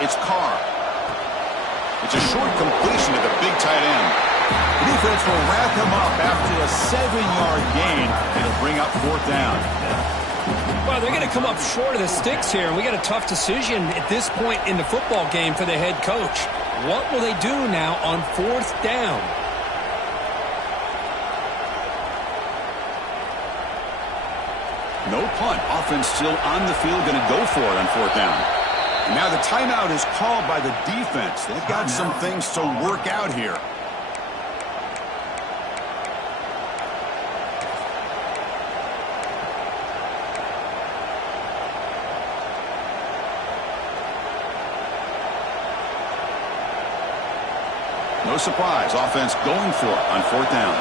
It's Carr. It's a short completion to the big tight end. The defense will wrap him up after a 7-yard gain. It'll bring up 4th down. Well, they're going to come up short of the sticks here, and we got a tough decision at this point in the football game for the head coach. What will they do now on 4th down? No punt. Offense still on the field, going to go for it on 4th down. And now the timeout is called by the defense. They've got some things to work out here. No surprise. Offense going for it on 4th down.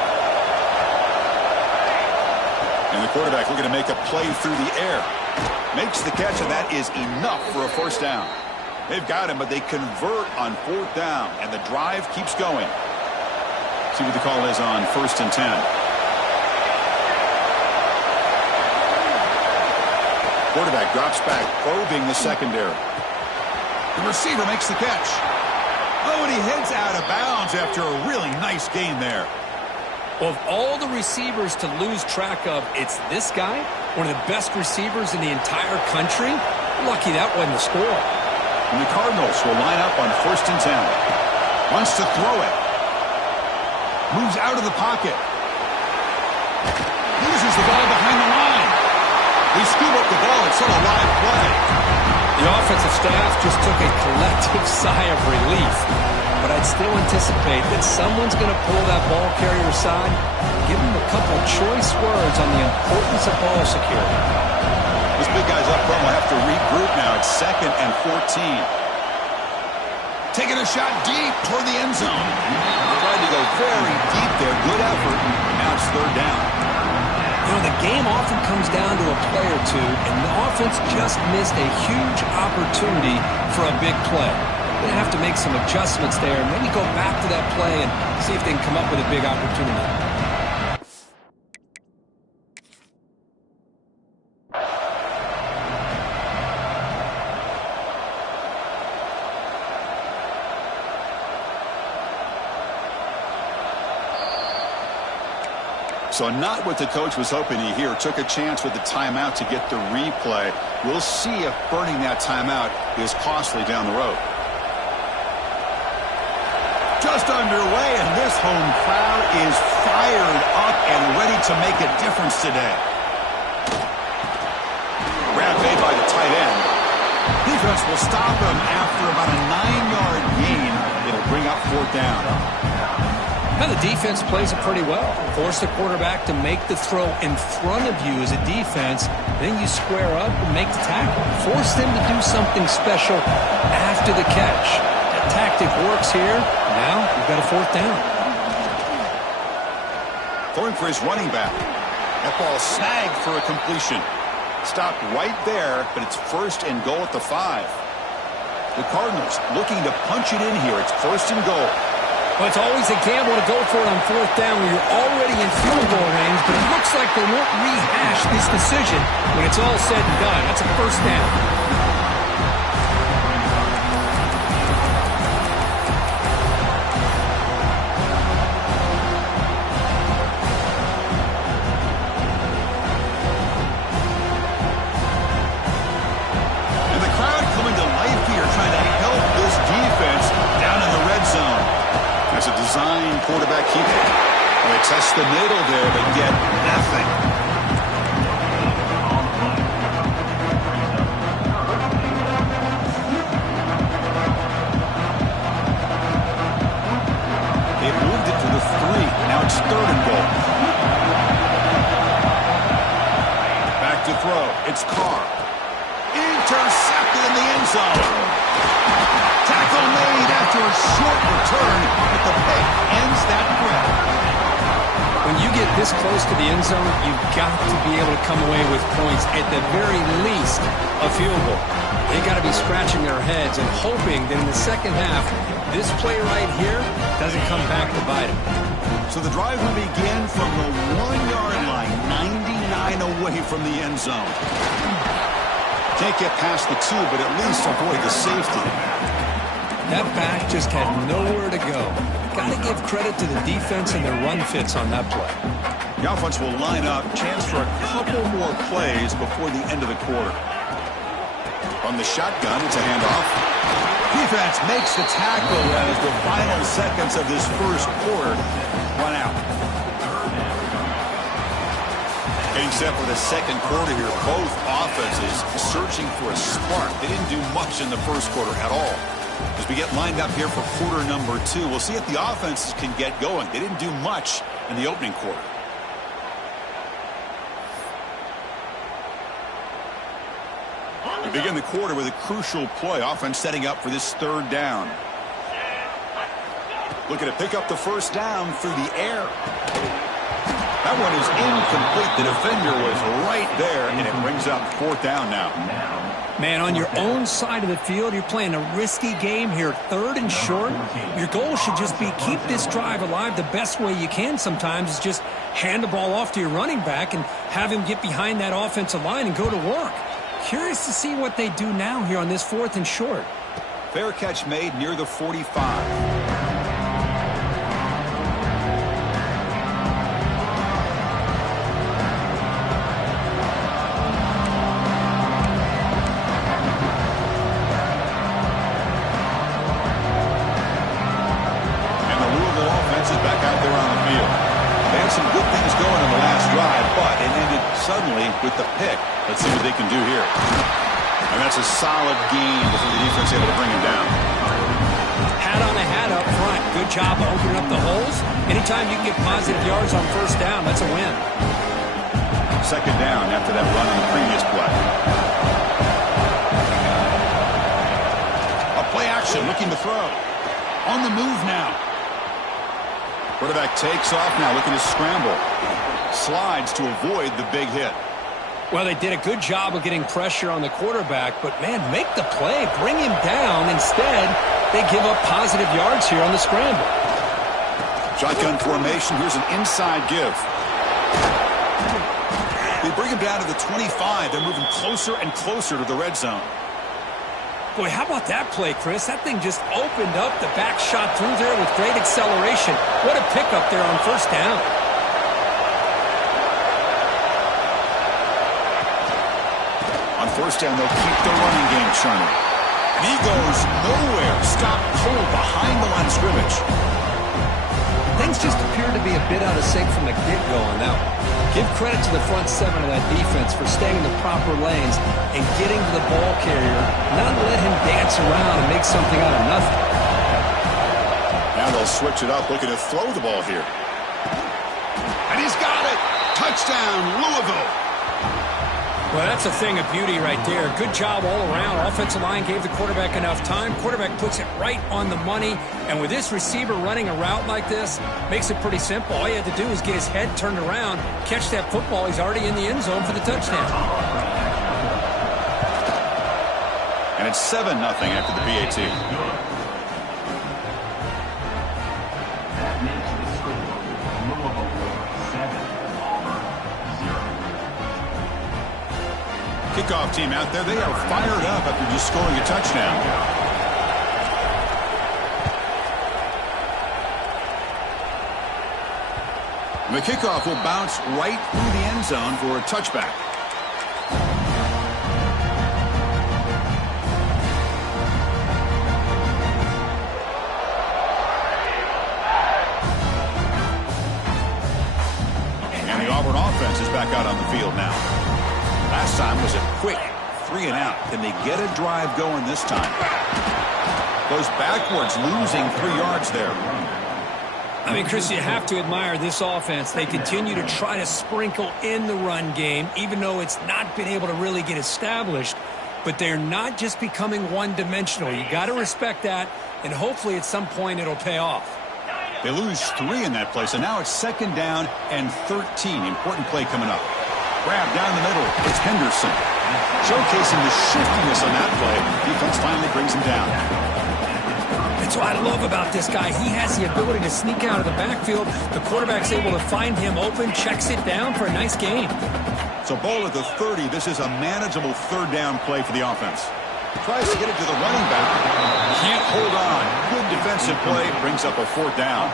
And the quarterback looking to make a play through the air. Makes the catch, and that is enough for a 1st down. They've got him, but they convert on 4th down, and the drive keeps going. See what the call is on 1st and 10. Quarterback drops back, probing the secondary. The receiver makes the catch. Oh, and he heads out of bounds after a really nice gain there. Of all the receivers to lose track of, it's this guy, one of the best receivers in the entire country. Lucky that wasn't the score. And the Cardinals will line up on 1st and 10. Wants to throw it. Moves out of the pocket. Loses the ball behind the line. They scoop up the ball. It's still a live play. The offensive staff just took a collective sigh of relief. But I'd still anticipate that someone's going to pull that ball carrier aside, give him a couple choice words on the importance of ball security. This big guy's up front will have to regroup now. It's 2nd and 14. Taking a shot deep toward the end zone. Tried to go very deep there. Good effort. Now it's 3rd down. You know, the game often comes down to a play or two, and the offense just missed a huge opportunity for a big play. They're going to have to make some adjustments there, maybe go back to that play and see if they can come up with a big opportunity. So not what the coach was hoping to hear. Took a chance with the timeout to get the replay. We'll see if burning that timeout is costly down the road. Just underway, and this home crowd is fired up and ready to make a difference today. Grab made by the tight end. Defense will stop him after about a 9-yard gain. It'll bring up 4th down. Now the defense plays it pretty well. Force the quarterback to make the throw in front of you as a defense. Then you square up and make the tackle. Force them to do something special after the catch. That tactic works here. Now you've got a 4th down. Throwing for his running back. That ball snagged for a completion. Stopped right there, but it's 1st and goal at the 5. The Cardinals looking to punch it in here. It's 1st and goal. Well, it's always a gamble to go for it on 4th down when you're already in field goal range, but it looks like they won't rehash this decision when it's all said and done. That's a 1st down. Quarterback keeper. They test the middle there, but get nothing. They moved it to the 3. Now it's 3rd and goal. Back to throw. It's Carr. Intercepted in the end zone. Tackle made after a short return, but the pick ends that grab. When you get this close to the end zone, you've got to be able to come away with points, at the very least, a field goal. They got to be scratching their heads and hoping that in the second half, this play right here doesn't come back to bite them. So the drive will begin from the 1-yard line, 99 away from the end zone. Can't get past the 2, but at least avoid the safety. That back just had nowhere to go. Got to give credit to the defense and their run fits on that play. The offense will line up. Chance for a couple more plays before the end of the quarter. From the shotgun, it's a handoff. Defense makes the tackle as the final seconds of this first quarter run out. Getting set for the second quarter here. Both offenses searching for a spark. They didn't do much in the first quarter at all. As we get lined up here for quarter number 2, we'll see if the offenses can get going. They didn't do much in the opening quarter. We begin the quarter with a crucial play. Offense setting up for this third down. Looking to pick up the first down through the air. That one is incomplete. The defender was right there, and it brings up fourth down now. Man, on your own side of the field, you're playing a risky game here, third and short. Your goal should just be keep this drive alive the best way you can sometimes is just hand the ball off to your running back and have him get behind that offensive line and go to work. Curious to see what they do now here on this fourth and short. Fair catch made near the 45. Suddenly with the pick. Let's see what they can do here. And that's a solid gain before the defense able to bring him down. Hat on the hat up front. Good job of opening up the holes. Anytime you can get positive yards on first down, that's a win. Second down after that run on the previous play. A play action looking to throw. On the move now. Quarterback takes off now looking to scramble. Slides to avoid the big hit. Well, they did a good job of getting pressure on the quarterback, but, man, make the play. Bring him down. Instead, they give up positive yards here on the scramble. Shotgun formation. Here's an inside give. They bring him down to the 25. They're moving closer and closer to the red zone. Boy, how about that play, Chris? That thing just opened up. The back shot through there with great acceleration. What a pickup there on first down. On first down, they'll keep the running game churning. And he goes nowhere. Stop cold behind the line of scrimmage. Things just appear to be a bit out of sync from the get-go on that one. Give credit to the front seven of that defense for staying in the proper lanes and getting to the ball carrier, not let him dance around and make something out of nothing. Now they'll switch it up, looking to throw the ball here. And he's got it. Touchdown, Louisville. Well, that's a thing of beauty right there. Good job all around. Offensive line gave the quarterback enough time. Quarterback puts it right on the money. And with this receiver running a route like this, makes it pretty simple. All you had to do is get his head turned around, catch that football. He's already in the end zone for the touchdown. And it's 7-0 after the PAT. Kickoff team out there, they are fired up after just scoring a touchdown. And the kickoff will bounce right through the end zone for a touchback. And the Auburn offense is back out on the field now. Last time was a quick 3-and-out. Can they get a drive going this time? Goes backwards, losing 3 yards there. I mean, Chris, you have to admire this offense. They continue to try to sprinkle in the run game, even though it's not been able to really get established. But they're not just becoming one-dimensional. You got to respect that, and hopefully at some point it'll pay off. They lose 3 in that play, so now it's second down and 13. Important play coming up. Grab down the middle. It's Henderson. Showcasing the shiftiness on that play. Defense finally brings him down. That's what I love about this guy. He has the ability to sneak out of the backfield. The quarterback's able to find him open, checks it down for a nice gain. So ball at the 30. This is a manageable third down play for the offense. Tries to get it to the running back. Can't hold on. defensive play brings up a 4th down.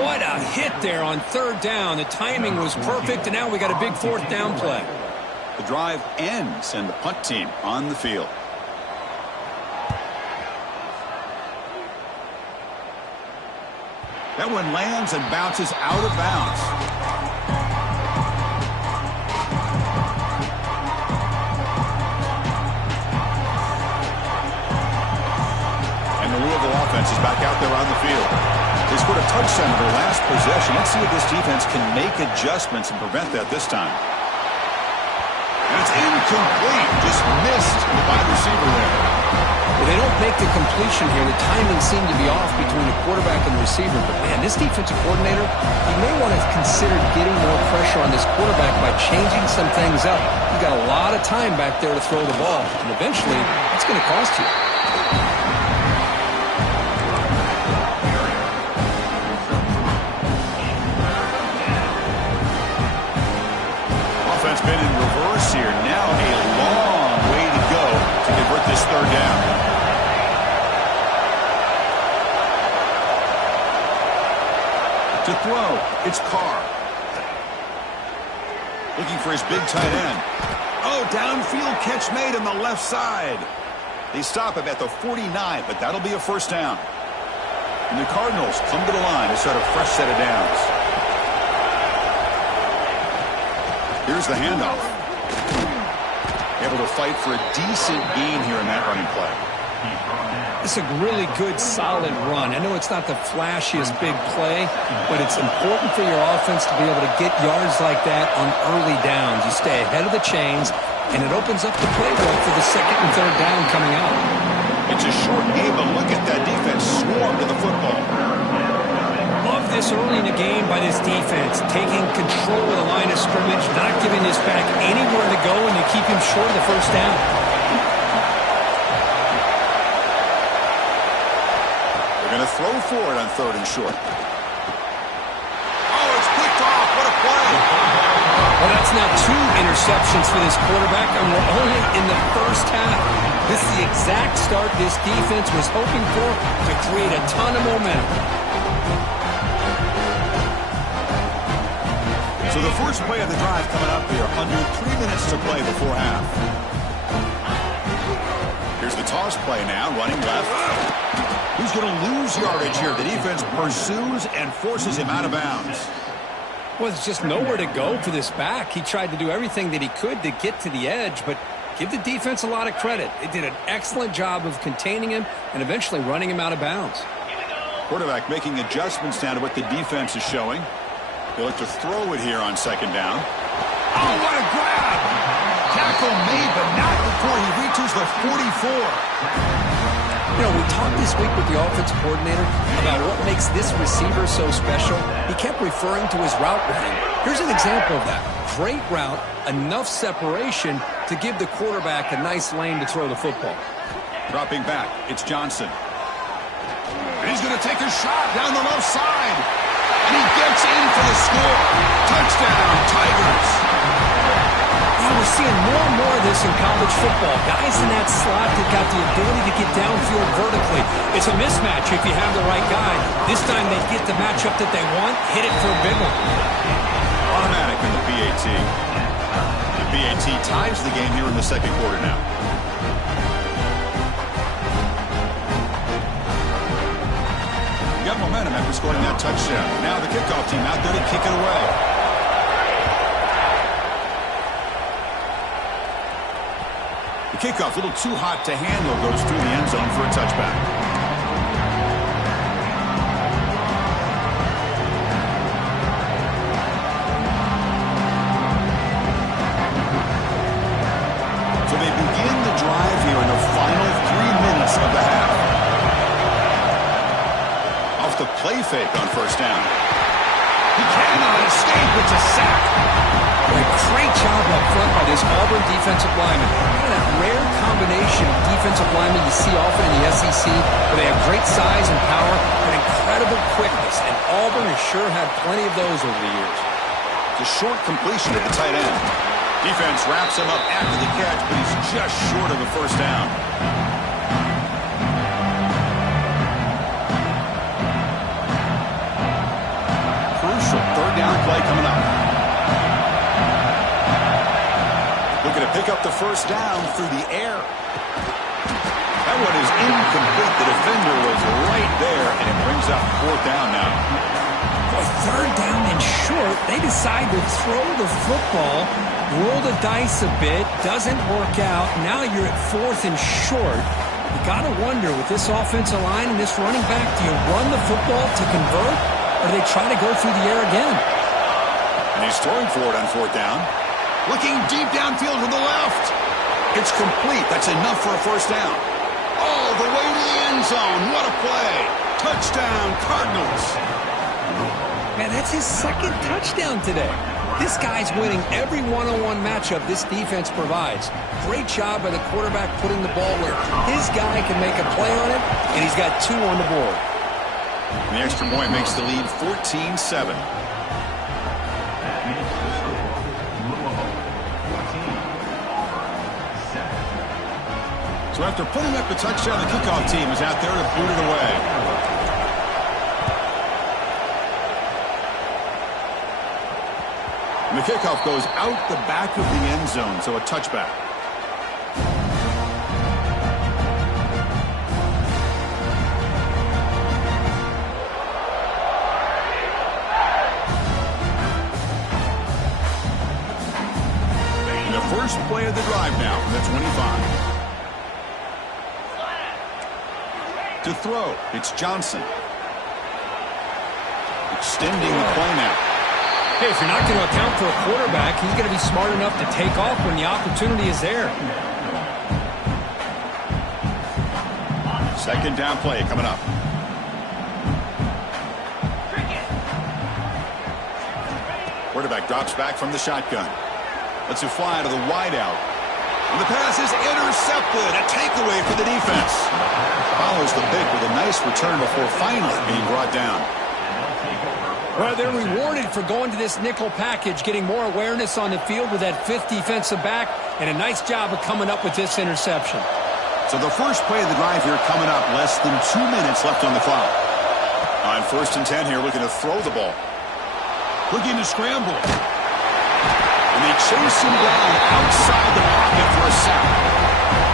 What a hit there on 3rd down. The timing was perfect, and now we got a big 4th down play. The drive ends, and the punt team on the field. That one lands and bounces out of bounds. And the Louisville offense is back out there on the field. They scored a touchdown in their last possession. Let's see if this defense can make adjustments and prevent that this time. And it's incomplete. Just missed the wide receiver there. Well, they don't make the completion here. The timing seemed to be off between the quarterback and the receiver. But, man, this defensive coordinator, he may want to consider getting more pressure on this quarterback by changing some things up. You've got a lot of time back there to throw the ball. And eventually, it's going to cost you. Offense been in reverse here. Now a long way to go to convert this 3rd down. To throw, it's Carr. Looking for his big tight end. Oh, downfield catch made on the left side. They stop him at the 49, but that'll be a 1st down. And the Cardinals come to the line to start a fresh set of downs. Here's the handoff. Able to fight for a decent gain here in that running play. It's a really good, solid run. I know it's not the flashiest big play, but it's important for your offense to be able to get yards like that on early downs. You stay ahead of the chains, and it opens up the playbook for the 2nd and 3rd down coming out. It's a short game, but look at that defense swarm to the football. Love this early in the game by this defense, taking control of the line of scrimmage, not giving this back anywhere to go, and to keep him short of the 1st down. They're going to throw for it on 3rd and short. Oh, it's picked off. What a play. Well, that's now 2 interceptions for this quarterback, and we're only in the 1st half. This is the exact start this defense was hoping for to create a ton of momentum. So the first play of the drive coming up here, under 3 minutes to play before half. Here's the toss play now, running left. Who's going to lose yardage here? The defense pursues and forces him out of bounds. Well, there's just nowhere to go for this back. He tried to do everything that he could to get to the edge, but give the defense a lot of credit. They did an excellent job of containing him and eventually running him out of bounds. Quarterback making adjustments down to what the defense is showing. They look to throw it here on 2nd down. Oh, what a grab! Tackle made, but not before he reaches the 44. You know, we talked this week with the offensive coordinator about what makes this receiver so special. He kept referring to his route running. Here's an example of that. Great route, enough separation to give the quarterback a nice lane to throw the football. Dropping back, it's Johnson. And he's going to take a shot down the left side. And he gets in for the score. Touchdown, Tigers. Yeah, we're seeing more and more of this in college football. Guys in that slot that got the ability to get downfield vertically. It's a mismatch if you have the right guy. This time they get the matchup that they want, hit it for a big one. Automatic in the PAT. The PAT ties the game here in the 2nd quarter now. Got momentum after scoring that touchdown. Now the kickoff team out there to kick it away. The kickoff, a little too hot to handle, goes through the end zone for a touchback. So they begin the drive here in the final 3 minutes of the half. The play fake on 1st down. He cannot escape. It's a sack. A great job up front by this Auburn defensive lineman. Kind of that rare combination of defensive linemen you see often in the SEC, where they have great size and power, but incredible quickness. And Auburn has sure had plenty of those over the years. The short completion to the tight end. Defense wraps him up after the catch, but he's just short of the 1st down. first down through the air. That one is incomplete. The defender was right there, and it brings up fourth down now. For third down and short, they decide to throw the football, roll the dice a bit, doesn't work out. Now you're at fourth and short. You got to wonder, with this offensive line and this running back, do you run the football to convert, or do they try to go through the air again? And he's throwing for it on fourth down. Looking deep downfield to the left. It's complete. That's enough for a first down. All the way to the end zone. What a play. Touchdown, Cardinals. Man, that's his second touchdown today. This guy's winning every one-on-one matchup this defense provides. Great job by the quarterback putting the ball where his guy can make a play on it, and he's got 2 on the board. And the extra point makes the lead 14-7. So after putting up the touchdown, the kickoff team is out there to boot it away. And the kickoff goes out the back of the end zone, so a touchback. And the first play of the drive now from the 25. To throw, it's Johnson. Extending the play now. Hey, if you're not going to account for a quarterback, he's going to be smart enough to take off when the opportunity is there. Second down play coming up. Quarterback drops back from the shotgun. Lets it fly to the wideout. And the pass is intercepted. A takeaway for the defense. Follows the big with a nice return before finally being brought down. Well, they're rewarded for going to this nickel package, getting more awareness on the field with that 5th defensive back, and a nice job of coming up with this interception. So the first play of the drive here coming up, less than 2 minutes left on the clock. On 1st and 10 here, looking to throw the ball. Looking to scramble. And they chase him down outside the pocket for a sack.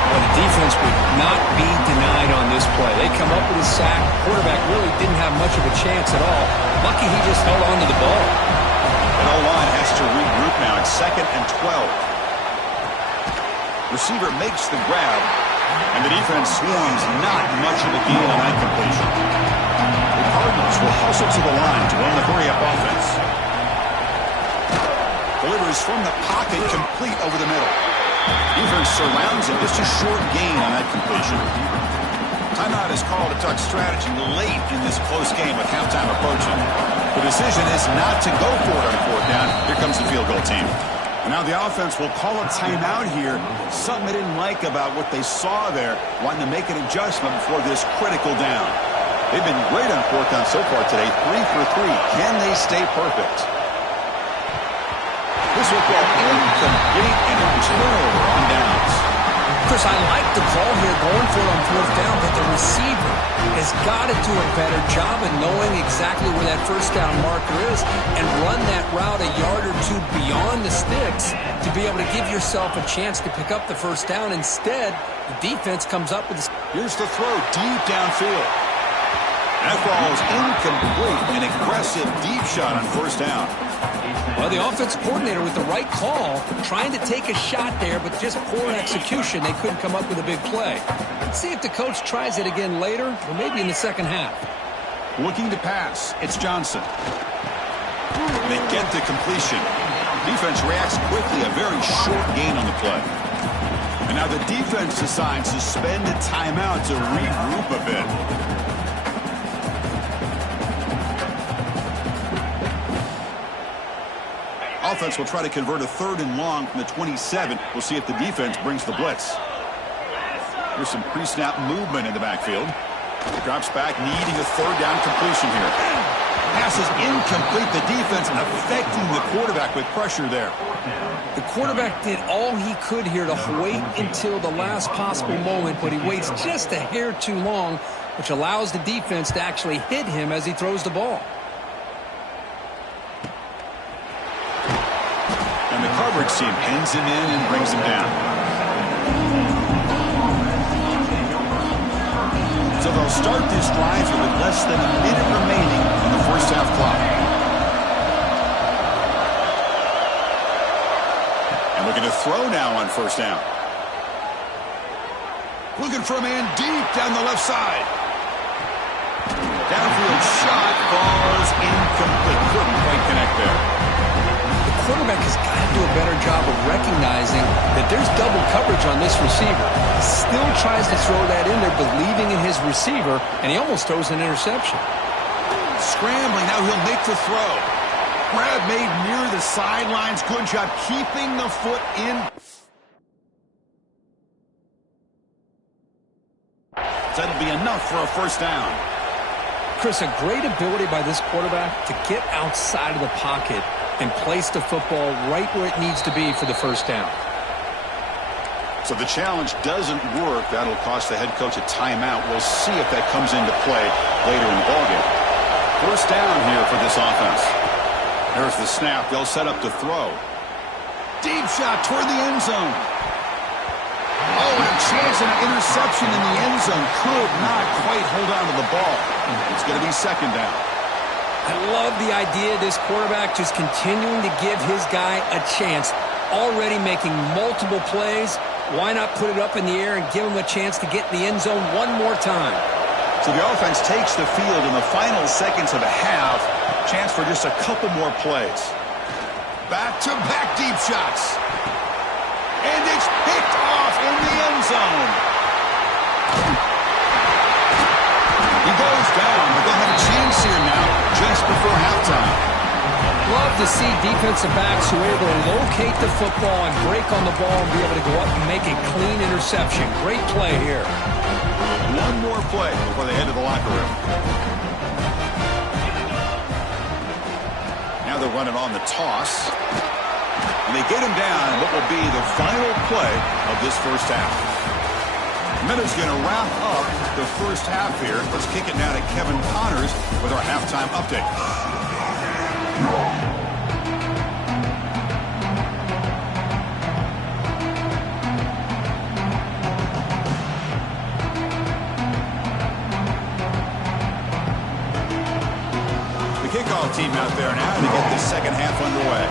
Well, the defense would not be denied on this play. They come up with a sack. The quarterback really didn't have much of a chance at all. Lucky he just held on to the ball. And O-line has to regroup now. It's 2nd and 12. Receiver makes the grab, and the defense swarms not much of a gain on that completion. The Cardinals will hustle to the line to run the hurry-up offense. Delivers from the pocket, complete over the middle. Defense surrounds him. Just a short gain on that completion. Timeout is called to talk strategy late in this close game with halftime approaching. The decision is not to go for it on 4th down. Here comes the field goal team. And now the offense will call a timeout here. Something they didn't like about what they saw there, wanting to make an adjustment before this critical down. They've been great on 4th down so far today. 3 for 3. Can they stay perfect? This will go incomplete and a turnover on downs. Chris, I like the call here going for it on 4th down, but the receiver has got to do a better job of knowing exactly where that 1st down marker is and run that route a yard or 2 beyond the sticks to be able to give yourself a chance to pick up the 1st down. Instead, the defense comes up with this. Here's the throw deep downfield. That ball is incomplete. An aggressive deep shot on 1st down. Well, the offensive coordinator with the right call, trying to take a shot there, but just poor execution. They couldn't come up with a big play. Let's see if the coach tries it again later, or maybe in the second half. Looking to pass. It's Johnson. They get the completion. Defense reacts quickly. A very short gain on the play. And now the defense decides to spend a timeout to regroup a bit. Offense will try to convert a 3rd and long from the 27. We'll see if the defense brings the blitz. Here's some pre-snap movement in the backfield. Drops back, needing a 3rd down completion here. Pass is incomplete. The defense affecting the quarterback with pressure there. The quarterback did all he could here to wait until the last possible moment, but he waits just a hair too long, which allows the defense to actually hit him as he throws the ball. And the coverage team pins him in and brings him down. So they'll start this drive with less than a minute remaining on the first half clock. And looking to throw now on first down. Looking for a man deep down the left side. Downfield shot falls incomplete. Couldn't quite connect there. The quarterback has got to do a better job of recognizing that there's double coverage on this receiver. Still tries to throw that in there, believing in his receiver, and he almost throws an interception. Scrambling, now he'll make the throw. Grab made near the sidelines. Good job keeping the foot in. That'll be enough for a first down. Chris, a great ability by this quarterback to get outside of the pocket and place the football right where it needs to be for the first down. So the challenge doesn't work. That'll cost the head coach a timeout. We'll see if that comes into play later in the ballgame. First down here for this offense. There's the snap. They'll set up to throw. Deep shot toward the end zone. Oh, and a chance and an interception in the end zone. Could not quite hold on to the ball. It's going to be second down. I love the idea of this quarterback just continuing to give his guy a chance. Already making multiple plays. Why not put it up in the air and give him a chance to get in the end zone one more time? So the offense takes the field in the final seconds of the half. Chance for just a couple more plays. Back-to-back deep shots. And it's picked off in the end zone. He goes down, but they'll have a chance here now just before halftime. Love to see defensive backs who are able to locate the football and break on the ball and be able to go up and make a clean interception. Great play here. One more play before they head to the locker room. Now they're running on the toss. And they get him down in what will be the final play of this first half. Miller's going to wrap up the first half here. Let's kick it now to Kevin Connors with our halftime update. The kickoff team out there now to get the second half underway.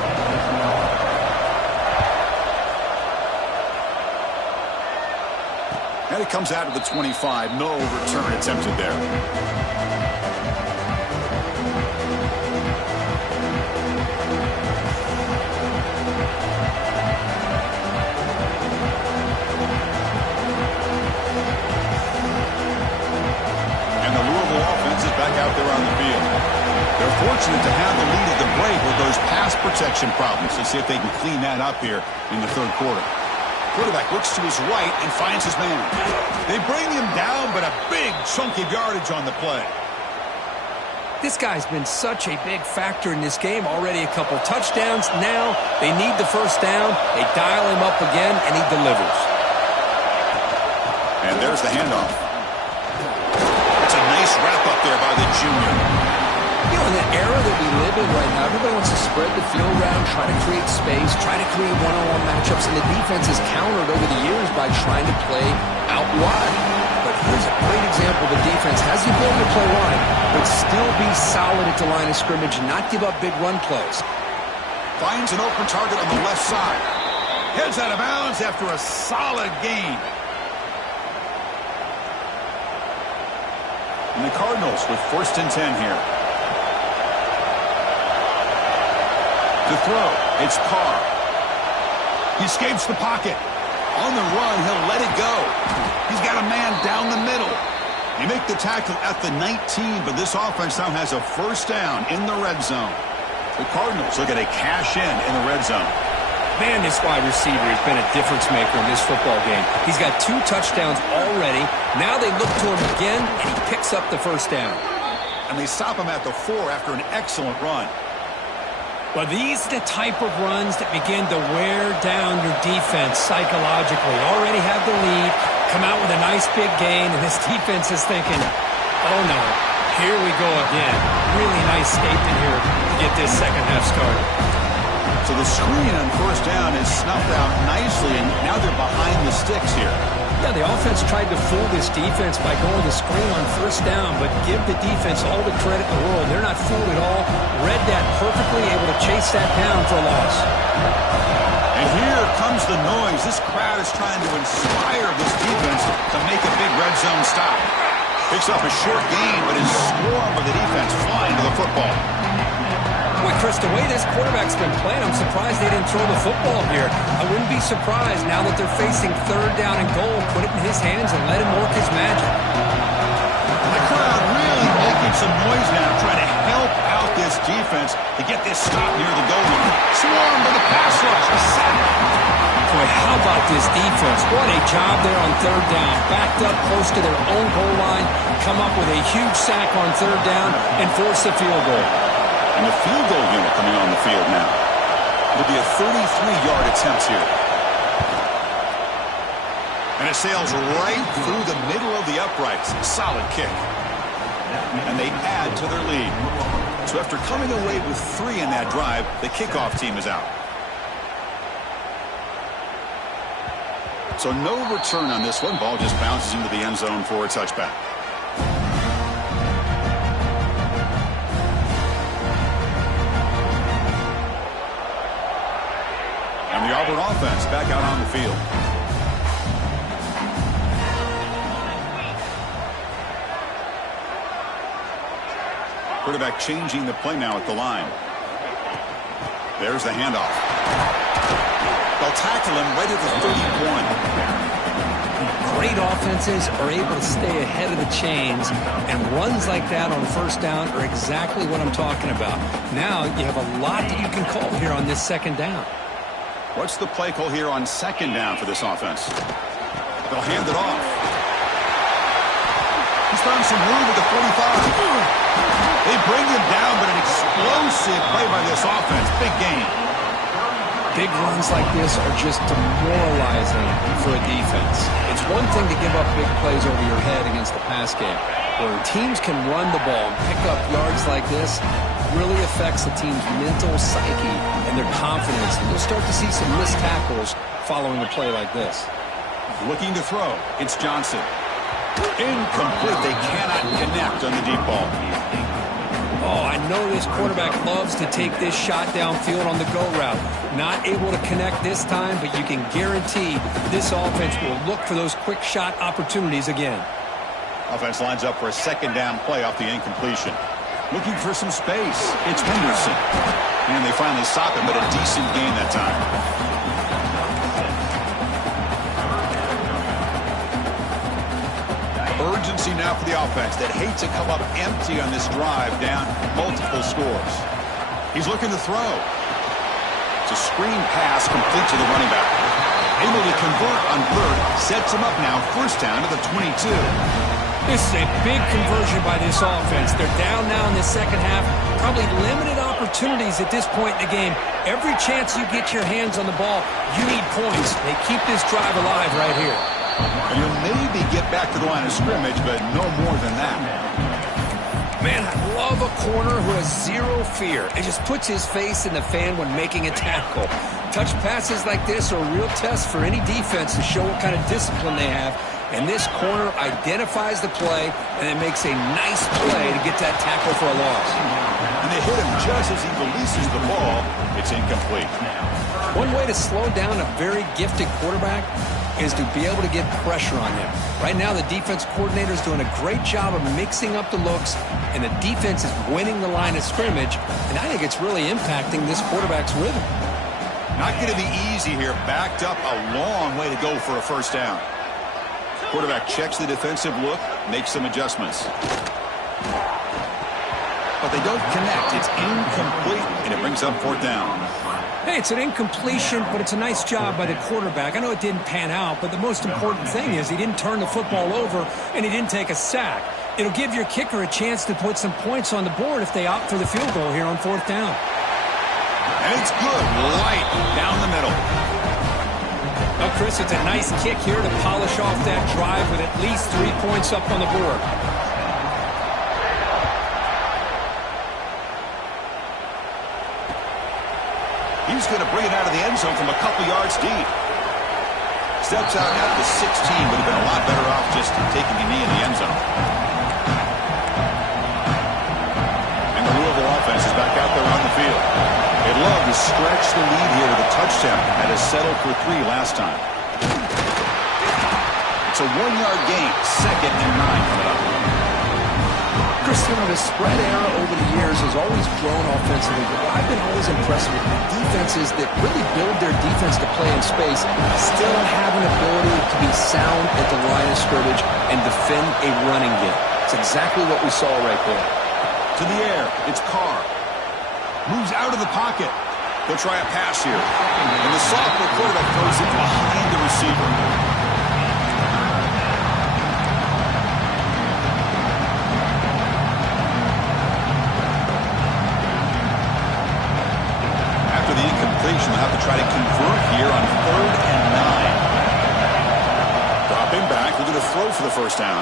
And it comes out of the 25. No return attempted there. And the Louisville offense is back out there on the field. They're fortunate to have the lead at the break with those pass protection problems. Let's see if they can clean that up here in the third quarter. Quarterback looks to his right and finds his man. They bring him down, but a big chunk of yardage on the play. This guy's been such a big factor in this game. Already a couple touchdowns. Now they need the first down. They dial him up again, and he delivers. And there's the handoff. It's a nice wrap-up there by the junior. You know, in the era that we live in right now, everybody wants to spread the field around, try to create space, try to create one-on-one matchups, and the defense has countered over the years by trying to play out wide. But here's a great example. The defense has the ability to play wide, but still be solid at the line of scrimmage and not give up big run plays. Finds an open target on the left side. Heads out of bounds after a solid gain. And the Cardinals with 1st and 10 here. To throw, it's Carr. He escapes the pocket. On the run, he'll let it go. He's got a man down the middle. They make the tackle at the 19, but this offense now has a first down in the red zone. The Cardinals look at a cash in the red zone. Man, this wide receiver has been a difference maker in this football game. He's got 2 touchdowns already. Now they look to him again, and he picks up the first down. And they stop him at the 4 after an excellent run. Well, these are the type of runs that begin to wear down your defense psychologically. Already have the lead, come out with a nice big gain, and this defense is thinking, oh no, here we go again. Really nice statement here to get this second half started. So the screen on first down is snuffed out nicely, and now they're behind the sticks here. Yeah, the offense tried to fool this defense by going to screen on first down, but give the defense all the credit in the world. They're not fooled at all. Read that perfectly, able to chase that down for a loss. And here comes the noise. This crowd is trying to inspire this defense to make a big red zone stop. Picks up a short gain, but is swarmed by the defense flying to the football. Boy, Chris, the way this quarterback's been playing, I'm surprised they didn't throw the football here. I wouldn't be surprised now that they're facing third down and goal. Put it in his hands and let him work his magic. The crowd really making some noise now, trying to help out this defense to get this stop near the goal line. Swarmed by the pass rush. A sack. Boy, how about this defense? What a job there on third down. Backed up close to their own goal line, come up with a huge sack on third down, and force a field goal. And the field goal unit coming on the field now. It'll be a 33-yard attempt here. And it sails right through the middle of the uprights. Solid kick. And they add to their lead. So after coming away with 3 in that drive, the kickoff team is out. So no return on this one. Ball just bounces into the end zone for a touchback. And the Auburn offense back out on the field. Quarterback changing the play now at the line. There's the handoff. They'll tackle him right at the 31. Great offenses are able to stay ahead of the chains, and runs like that on first down are exactly what I'm talking about. Now you have a lot that you can call here on this second down. What's the play call here on second down for this offense? They'll hand it off. He's found some room at the 45. They bring him down, but an explosive play by this offense. Big gain. Big runs like this are just demoralizing for a defense. It's one thing to give up big plays over your head against the pass game. Where teams can run the ball and pick up yards like this, really affects the team's mental psyche and their confidence. And you'll start to see some missed tackles following a play like this. Looking to throw. It's Johnson. Incomplete. They cannot connect on the deep ball. Oh, I know this quarterback loves to take this shot downfield on the go route. Not able to connect this time, but you can guarantee this offense will look for those quick shot opportunities again. Offense lines up for a second down play off the incompletion. Looking for some space. It's Henderson. And they finally stop him, but a decent gain that time. Urgency now for the offense that hates to come up empty on this drive, down multiple scores. He's looking to throw. It's a screen pass complete to the running back. Able to convert on third, sets him up now, first down to the 22. This is a big conversion by this offense. They're down now in the second half. Probably limited opportunities at this point in the game. Every chance you get your hands on the ball, you need points. They keep this drive alive right here. And you'll maybe get back to the line of scrimmage, but no more than that. Man, I love a corner who has zero fear. It just puts his face in the fan when making a tackle. Touch passes like this are a real test for any defense to show what kind of discipline they have. And this corner identifies the play and then makes a nice play to get that tackle for a loss. And they hit him just as he releases the ball. It's incomplete. One way to slow down a very gifted quarterback is to be able to get pressure on him. Right now, the defense coordinator is doing a great job of mixing up the looks, and the defense is winning the line of scrimmage, and I think it's really impacting this quarterback's rhythm. Not going to be easy here. Backed up a long way to go for a first down. Quarterback checks the defensive look, makes some adjustments. But they don't connect. It's incomplete, and it brings up fourth down. Hey, it's an incompletion, but it's a nice job by the quarterback. I know it didn't pan out, but the most important thing is he didn't turn the football over and he didn't take a sack. It'll give your kicker a chance to put some points on the board if they opt for the field goal here on fourth down. And it's good, right down the middle. Well, Chris, it's a nice kick here to polish off that drive with at least 3 points up on the board. he's going to bring it out of the end zone from a couple yards deep. Steps out at the 16. Would have been a lot better off just taking a knee in the end zone. And the Louisville offense is back out there on the field. They'd love to stretch the lead here with a touchdown. Had to settle for 3 last time. It's a 1-yard gain. 2nd and 9 coming up. Christian, the spread era over the years has always grown offensively, but I've been always impressed with defenses that really build their defense to play in space, still have an ability to be sound at the line of scrimmage and defend a running game. It's exactly what we saw right there. To the air, it's Carr. Moves out of the pocket. They'll try a pass here. And the sophomore quarterback throws it behind the receiver. After the incompletion, they'll have to try to convert here on 3rd and 9. Dropping back, looking to throw for the first down.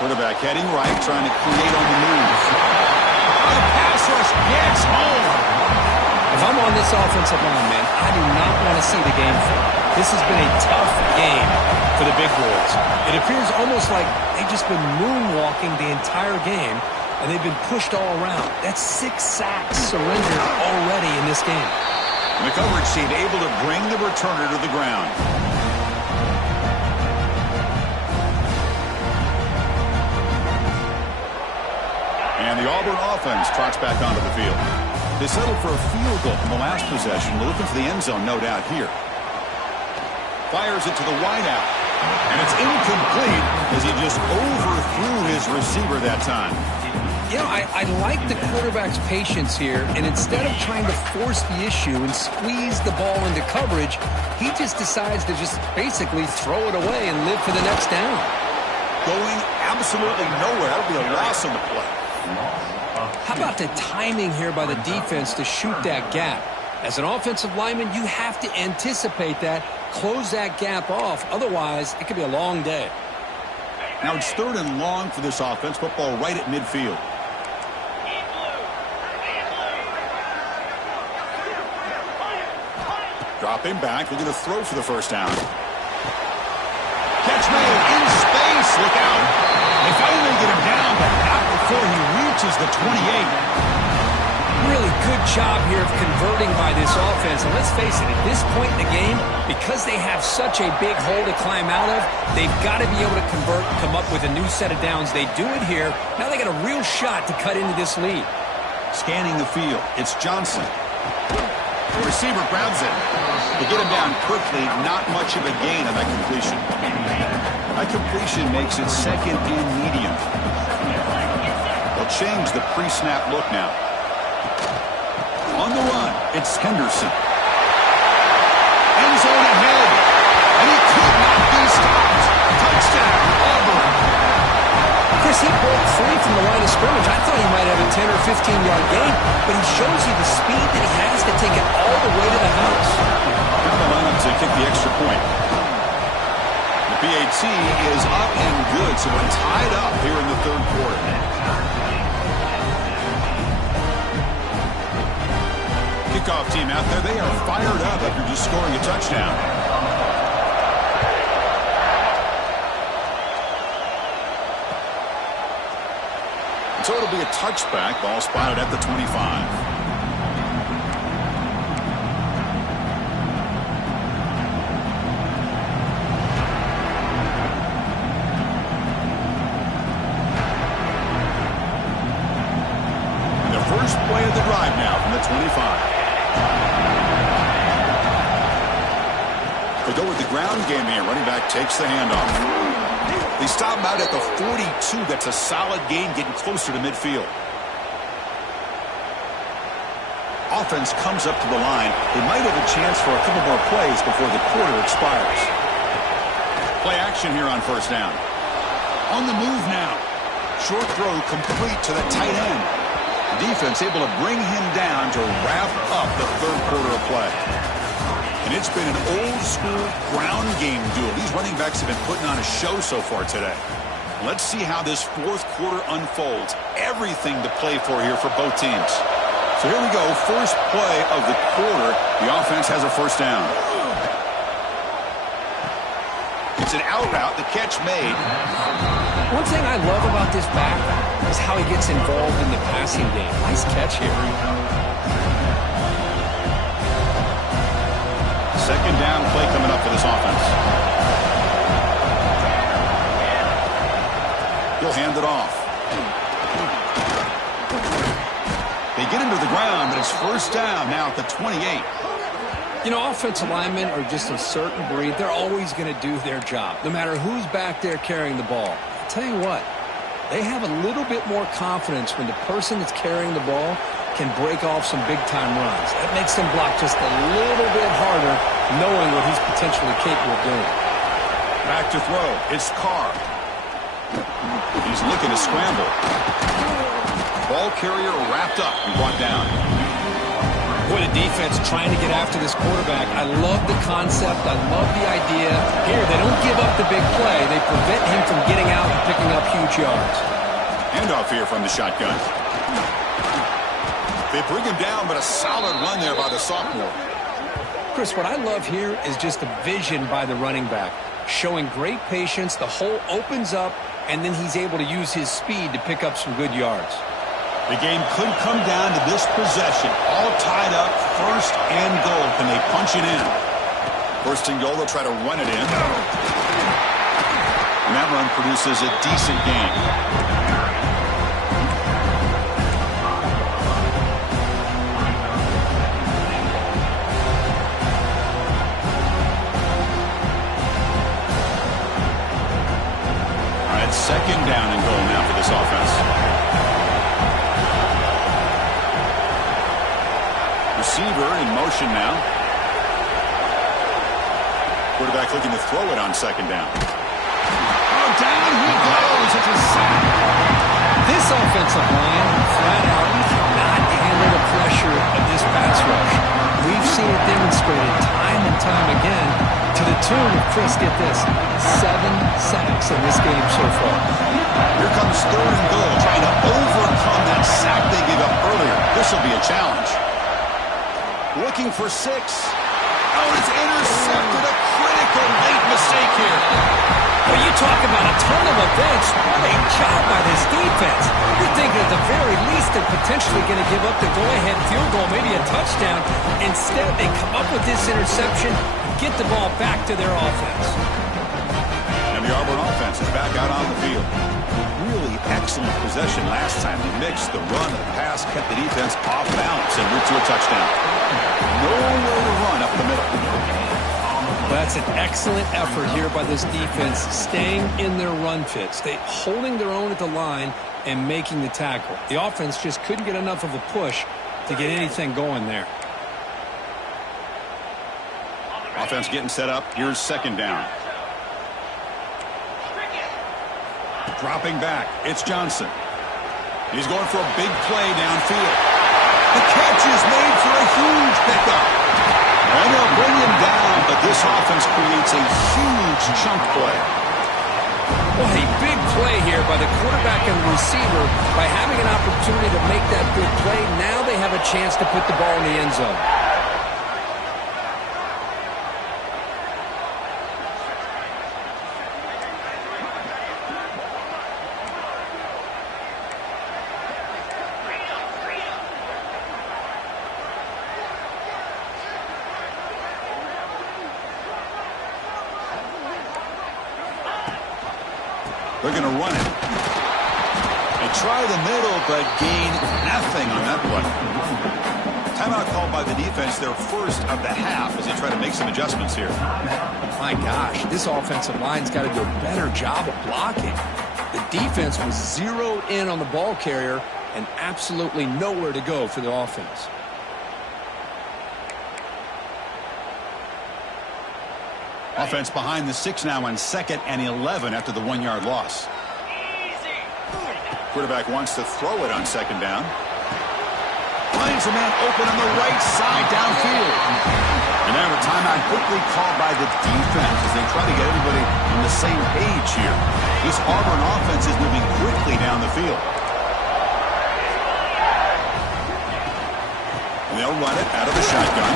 Quarterback heading right, trying to create on the move. The pass rush gets home. If I'm on this offensive line, man, I do not want to see the game film. This has been a tough game for the big boys. It appears almost like they've just been moonwalking the entire game, and they've been pushed all around. That's 6 sacks surrendered already in this game. And the coverage team able to bring the returner to the ground. And the Auburn offense trots back onto the field. They settled for a field goal from the last possession. They're looking for the end zone, no doubt, here. Fires it to the wideout. And it's incomplete as he just overthrew his receiver that time. You know, I like the quarterback's patience here, and instead of trying to force the issue and squeeze the ball into coverage, he just decides to just basically throw it away and live for the next down. Going absolutely nowhere. That'll be a loss on the play. How about the timing here by the defense to shoot that gap? As an offensive lineman, you have to anticipate that, close that gap off. Otherwise, it could be a long day. Now it's 3rd and long for this offense. Football right at midfield. Dropping back, looking to throw for the first down. Catch made in space. Look out. They finally get him down, but not before he reaches the 28. Really good job here of converting by this offense. And let's face it, at this point in the game, because they have such a big hole to climb out of, they've got to be able to convert, come up with a new set of downs. They do it here. Now they got a real shot to cut into this lead. Scanning the field, it's Johnson. The receiver grabs it. They get him down quickly, not much of a gain on that completion. That completion makes it 2nd and medium. They'll change the pre-snap look now. On the run, it's Henderson. End zone ahead. And he could not be stopped. Touchdown, Auburn. Chris, he broke free from the line of scrimmage. I thought he might have a 10 or 15-yard gain, but he shows you the speed that he has to take it all the way to the house. Now the lineup to kick the extra point. The PAT is up and good, so we're tied up here in the 3rd quarter. Kickoff team out there, they are fired up after just scoring a touchdown. So it'll be a touchback. Ball spotted at the 25. And the first play of the drive now from the 25. They go with the ground game here. Running back takes the handoff. They stop him out at the 42. That's a solid gain, getting closer to midfield. Offense comes up to the line. They might have a chance for a couple more plays before the quarter expires. Play action here on first down. On the move now. Short throw complete to the tight end. Defense able to bring him down to wrap up the 3rd quarter of play. And it's been an old-school ground game duel. These running backs have been putting on a show so far today. Let's see how this 4th quarter unfolds. Everything to play for here for both teams. So here we go, first play of the quarter. The offense has a first down. It's an out route, the catch made. One thing I love about this back is how he gets involved in the passing game. Nice catch here. Second down play coming up for this offense. He'll hand it off. They get him to the ground, but it's first down now at the 28. You know, offensive linemen are just a certain breed. They're always going to do their job, no matter who's back there carrying the ball. I'll tell you what, they have a little bit more confidence when the person that's carrying the ball can break off some big-time runs. That makes them block just a little bit harder, knowing what he's potentially capable of doing. Back to throw. It's Carr. He's looking to scramble. Ball carrier wrapped up and brought down. Boy, the defense trying to get after this quarterback. I love the concept. I love the idea. Here, they don't give up the big play. They prevent him from getting out and picking up huge yards. Handoff here from the shotgun. They bring him down, but a solid run there by the sophomore. Chris, what I love here is just the vision by the running back. Showing great patience. The hole opens up, and then he's able to use his speed to pick up some good yards. The game could come down to this possession. All tied up, first and goal. Can they punch it in? First and goal, they'll try to run it in. And that run produces a decent gain. Second down and goal now for this offense. Receiver in motion now. Quarterback looking to throw it on second down. Oh, down he goes. It's a sack. This offensive line, flat out, cannot handle the pressure of this pass rush. We've seen it demonstrated time and time again to the tune of, Chris, get this, 7 sacks in this game so far. Here comes third and goal, trying to overcome that sack they gave up earlier. This will be a challenge. Looking for 6. Oh, it's intercepted. A critical late mistake here. Well, you talk about a ton of events. What a job by this defense. You're thinking at the very least they're potentially going to give up the go-ahead field goal, maybe a touchdown. Instead, they come up with this interception and get the ball back to their offense. And the Auburn offense is back out on the field. Really excellent possession last time. They mixed the run and the pass, kept the defense off balance and route to a touchdown. Nowhere to run up the middle. That's an excellent effort here by this defense, staying in their run fits, holding their own at the line and making the tackle. The offense just couldn't get enough of a push to get anything going there. Offense getting set up. Here's second down. Dropping back. It's Johnson. He's going for a big play downfield. The catch is made for a huge pickup. And they'll bring him down, but this offense creates a huge chunk play. Well, a big play here by the quarterback and the receiver. By having an opportunity to make that big play, now they have a chance to put the ball in the end zone. They're going to run it. They try the middle, but gain nothing on that play. Timeout called by the defense, their first of the half, as they try to make some adjustments here. My gosh, this offensive line's got to do a better job of blocking. The defense was zeroed in on the ball carrier and absolutely nowhere to go for the offense. Offense behind the 6 now on 2nd and 11 after the 1-yard loss. Quarterback wants to throw it on second down. Finds a man open on the right side downfield. And now a timeout quickly called by the defense as they try to get everybody on the same page here. This Auburn offense is moving quickly down the field. They'll run it out of the shotgun.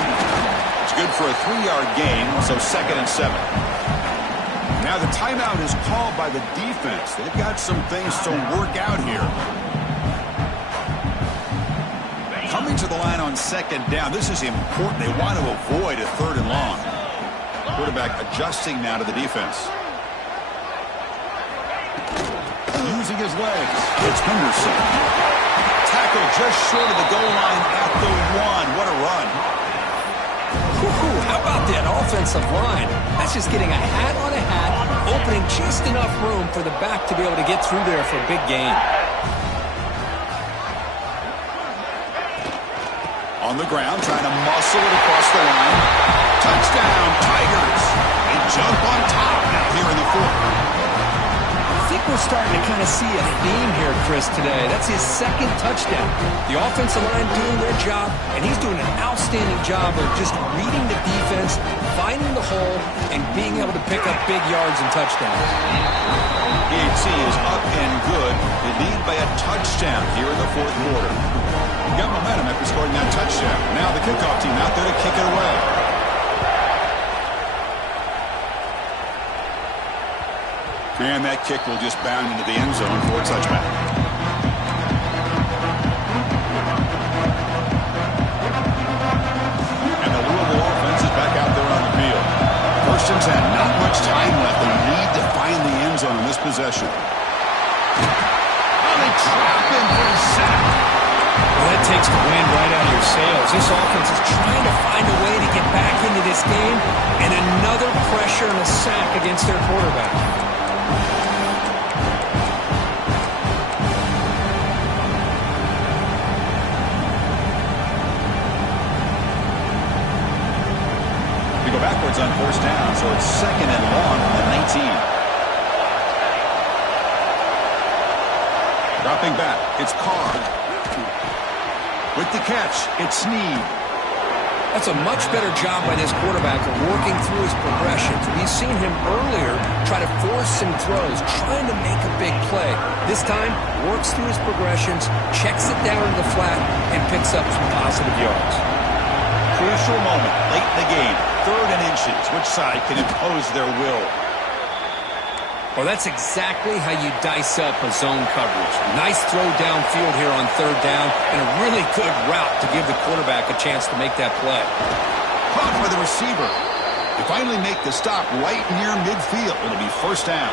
It's good for a 3-yard gain, so 2nd and 7. Now the timeout is called by the defense. They've got some things to work out here. Coming to the line on 2nd down, this is important. They want to avoid a 3rd and long. Quarterback adjusting now to the defense. Using his legs. It's Henderson. Tackle just short of the goal line at the 1. What a run. How about that offensive line? That's just getting a hat on a hat, opening just enough room for the back to be able to get through there for a big gain. On the ground, trying to muscle it across the line. Touchdown, Tigers. They jump on top now here in the 4th. I think we're starting to kind of see a theme here, Chris, today. That's his 2nd touchdown. The offensive line doing their job, and he's doing an outstanding job of just reading the defense, finding the hole, and being able to pick up big yards and touchdowns. EHC is up and good. They lead by a touchdown here in the 4th quarter. Got momentum after scoring that touchdown. Now the kickoff team out there to kick it away. And that kick will just bound into the end zone for a touchback. And the Louisville offense is back out there on the field. 1st and 10, not much time left. They need to find the end zone in this possession. Oh, they trap him for a sack. Well, that takes the wind right out of your sails. This offense is trying to find a way to get back into this game, and another pressure and a sack against their quarterback. They go backwards on 1st down, so it's 2nd and long from the 19. Dropping back, it's Carr. With the catch, it's Snead. That's a much better job by this quarterback of working through his progressions. We've seen him earlier try to force some throws, trying to make a big play. This time, works through his progressions, checks it down to the flat, and picks up some positive yards. Crucial moment late in the game. 3rd and inches. Which side can impose their will? Well, that's exactly how you dice up a zone coverage. Nice throw downfield here on 3rd down, and a really good route to give the quarterback a chance to make that play. Caught by the receiver. They finally make the stop right near midfield. It'll be 1st down.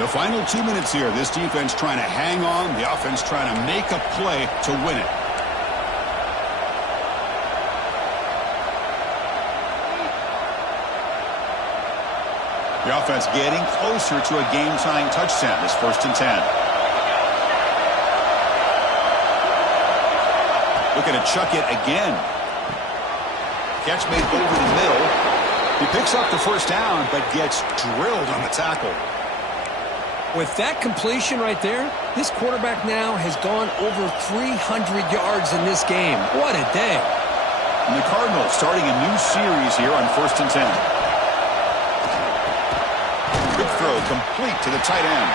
The final 2 minutes here. This defense trying to hang on. The offense trying to make a play to win it. The offense getting closer to a game-tying touchdown. This 1st and 10. Looking to chuck it again. Catch made over the middle. He picks up the 1st down, but gets drilled on the tackle. With that completion right there, this quarterback now has gone over 300 yards in this game. What a day. And the Cardinals starting a new series here on 1st and 10. Good throw, complete to the tight end.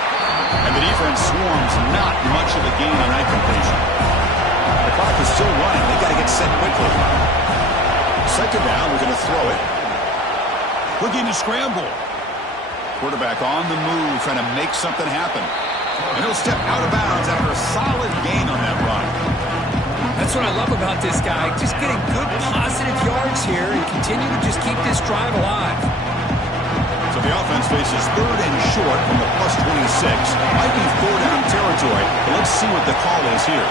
And the defense swarms not much of a gain on that completion. The clock is still running. They got to get set quickly. 2nd down, we're going to throw it. Looking to scramble. Quarterback on the move, trying to make something happen. And he'll step out of bounds after a solid gain on that run. That's what I love about this guy. Just getting good positive yards here and continue to just keep this drive alive. So the offense faces 3rd and short from the +26. Might be 4 down territory, but let's see what the call is here.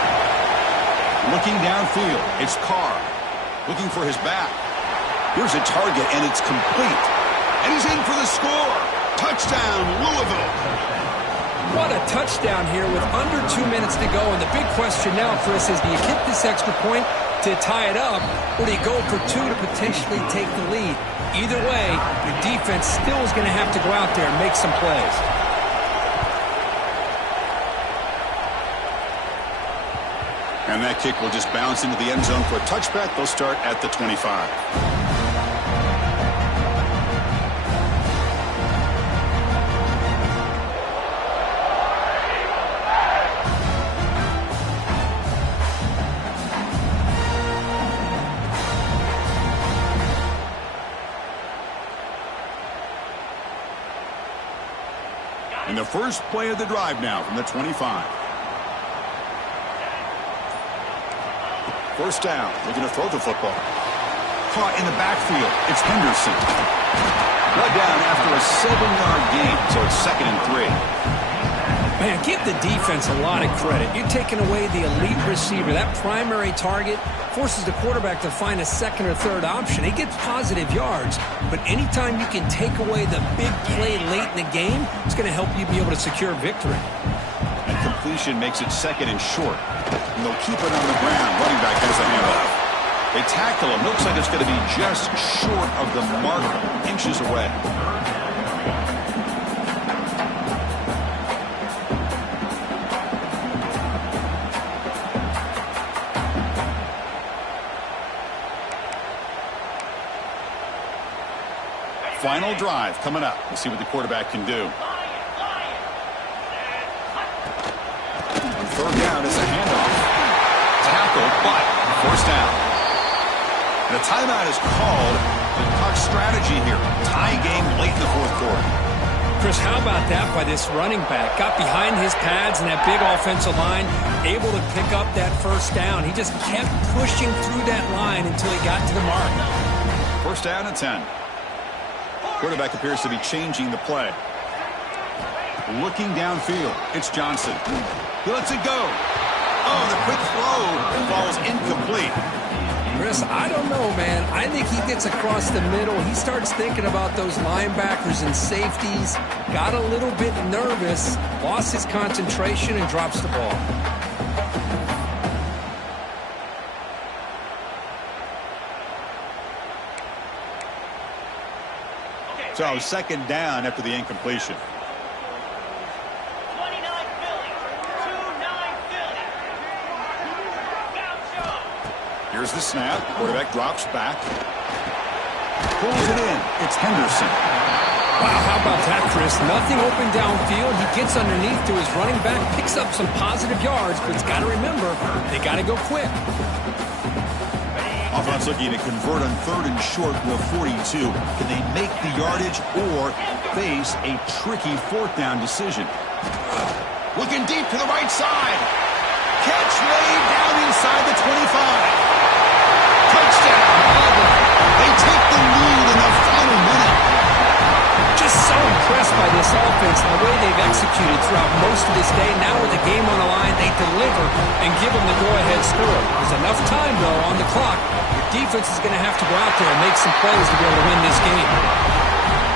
Looking downfield, it's Carr. Looking for his back. Here's a target, and it's complete. And he's in for the score. Touchdown, Louisville. What a touchdown here with under 2 minutes to go. And the big question now, Chris, is do you kick this extra point to tie it up, or do you go for 2 to potentially take the lead? Either way, the defense still is going to have to go out there and make some plays. And that kick will just bounce into the end zone for a touchback. They'll start at the 25. And the first play of the drive now from the 25. First down, looking to throw the football. Caught in the backfield. It's Henderson. Brought down after a 7-yard gain, so it's 2nd and 3. Man, give the defense a lot of credit. You're taking away the elite receiver. That primary target forces the quarterback to find a second or third option. He gets positive yards, but anytime you can take away the big play late in the game, it's going to help you be able to secure victory. And completion makes it 2nd and short. And they'll keep it on the ground. Running back has the handoff. They tackle him. Looks like it's going to be just short of the mark, inches away. Final drive coming up. We'll see what the quarterback can do. On 3rd down, it's a handoff. Tackled, but forced down. And a timeout is called. The puck strategy here. Tie game late in the 4th quarter. Chris, how about that by this running back? Got behind his pads and that big offensive line, able to pick up that first down. He just kept pushing through that line until he got to the mark. First down and 10. Quarterback appears to be changing the play. Looking downfield, it's Johnson. He lets it go. Oh, the quick throw falls incomplete. Chris, I don't know, man. I think he gets across the middle. He starts thinking about those linebackers and safeties. Got a little bit nervous, lost his concentration, and drops the ball. So 2nd down after the incompletion. Here's the snap. Quarterback drops back. Pulls it in. It's Henderson. Wow, how about that, Chris? Nothing open downfield. He gets underneath to his running back, picks up some positive yards, but he's got to remember, they got to go quick. Offense looking to convert on 3rd and short to a 42. Can they make the yardage or face a tricky 4th down decision? Looking deep to the right side. Catch laid down inside the 25. Touchdown, Auburn. They take the lead in the final minute. Just so impressed by this offense and the way they've executed throughout most of this day. Now with the game on the line, they deliver and give them the go-ahead score. There's enough time, though, on the clock. Your defense is going to have to go out there and make some plays to be able to win this game.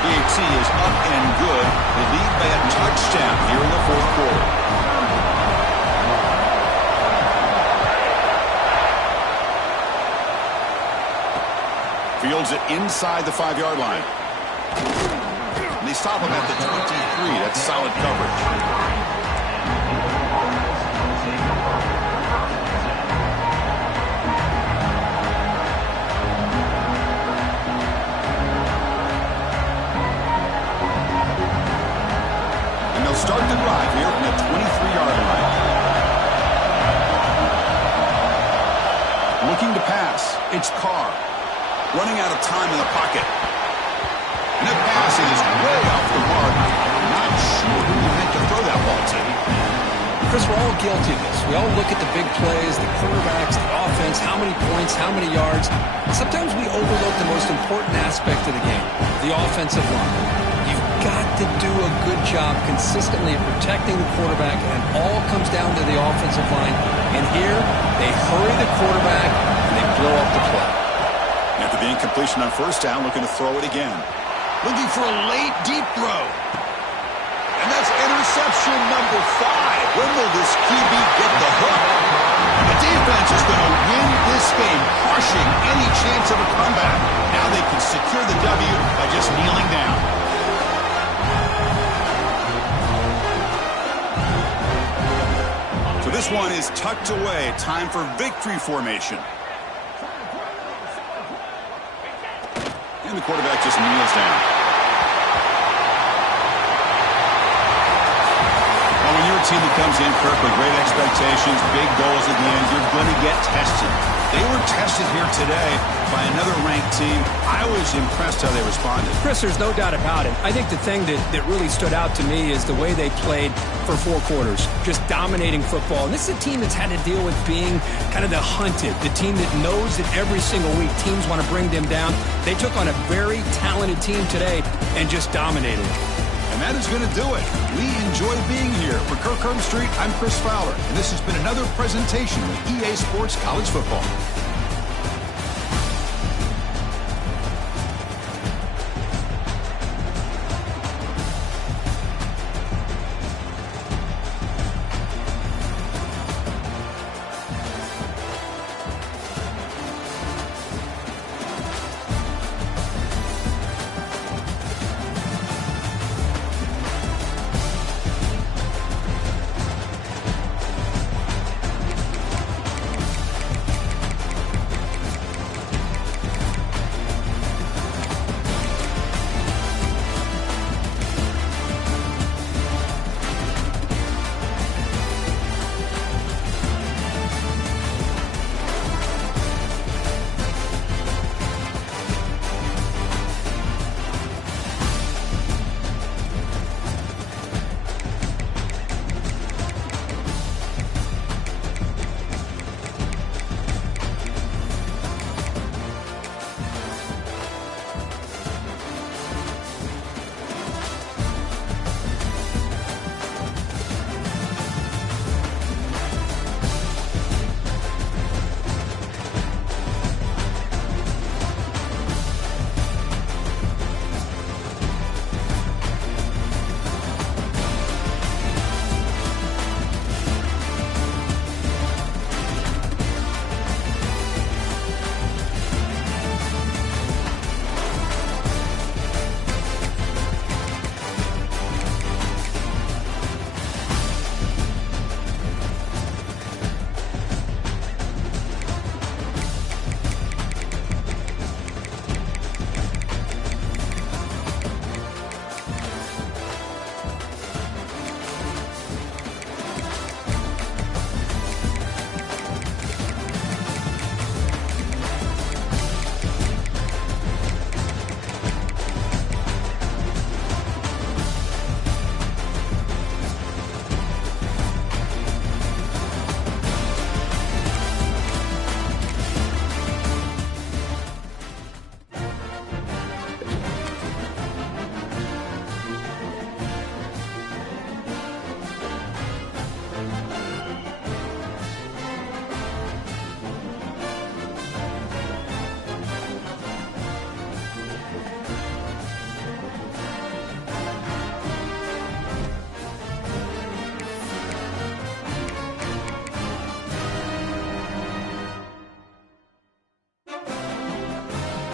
DHC is up and good. They lead by a touchdown here in the 4th quarter. Fields it inside the 5-yard line. And they stop him at the 23. That's solid coverage. And they'll start the drive here from the 23-yard line. Looking to pass. It's Carr. Running out of time in the pocket. And that pass is way off the mark. Not sure who he meant to throw that ball to. Chris, we're all guilty of this. We all look at the big plays, the quarterbacks, the offense, how many points, how many yards. Sometimes we overlook the most important aspect of the game, the offensive line. You've got to do a good job consistently protecting the quarterback, and it all comes down to the offensive line. And here, they hurry the quarterback, and they blow up the play. After the incompletion on 1st down, looking to throw it again. Looking for a late, deep throw. And that's interception number 5. When will this QB get the hook? The defense is going to win this game, crushing any chance of a comeback. Now they can secure the W by just kneeling down. So this one is tucked away. Time for victory formation. And the quarterback just kneels down. Oh, he when you're a team that comes in, Kirk, with great expectations, big goals at the end, you're going to get tested. They were tested here today by another ranked team. I was impressed how they responded. Chris, there's no doubt about it. I think the thing that really stood out to me is the way they played for 4 quarters, just dominating football. And this is a team that's had to deal with being kind of the hunted, the team that knows that every single week teams want to bring them down. They took on a very talented team today and just dominated. And that is going to do it. We enjoy being here. For Kirk Street, I'm Chris Fowler, and this has been another presentation of EA Sports College Football.